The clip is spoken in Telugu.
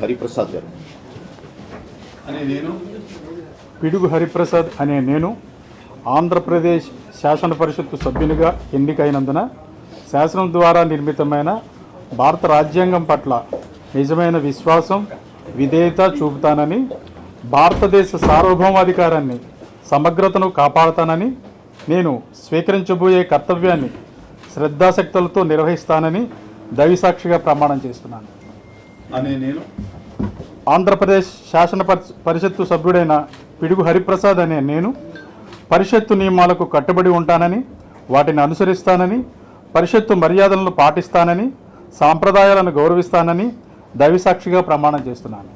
హరిప్రసాద్ గారు పిడుగు హరిప్రసాద్ అనే నేను ఆంధ్రప్రదేశ్ శాసన పరిషత్తు సభ్యునిగా ఎన్నికైనందున శాసనం ద్వారా నిర్మితమైన భారత రాజ్యాంగం పట్ల నిజమైన విశ్వాసం విధేయత చూపుతానని, భారతదేశ సార్వభౌమాధికారాన్ని సమగ్రతను కాపాడుతానని, నేను స్వీకరించబోయే కర్తవ్యాన్ని శ్రద్ధాశక్తులతో నిర్వహిస్తానని దైవసాక్షిగా ప్రమాణం చేస్తున్నాను. నేను ఆంధ్రప్రదేశ్ శాసన పరిషత్తు సభ్యుడైన పిడుగు హరిప్రసాద్ అనే నేను పరిషత్తు నియమాలకు కట్టుబడి ఉంటానని, వాటిని అనుసరిస్తానని, పరిషత్తు మర్యాదలను పాటిస్తానని, సాంప్రదాయాలను గౌరవిస్తానని దైవసాక్షిగా ప్రమాణం చేస్తున్నాను.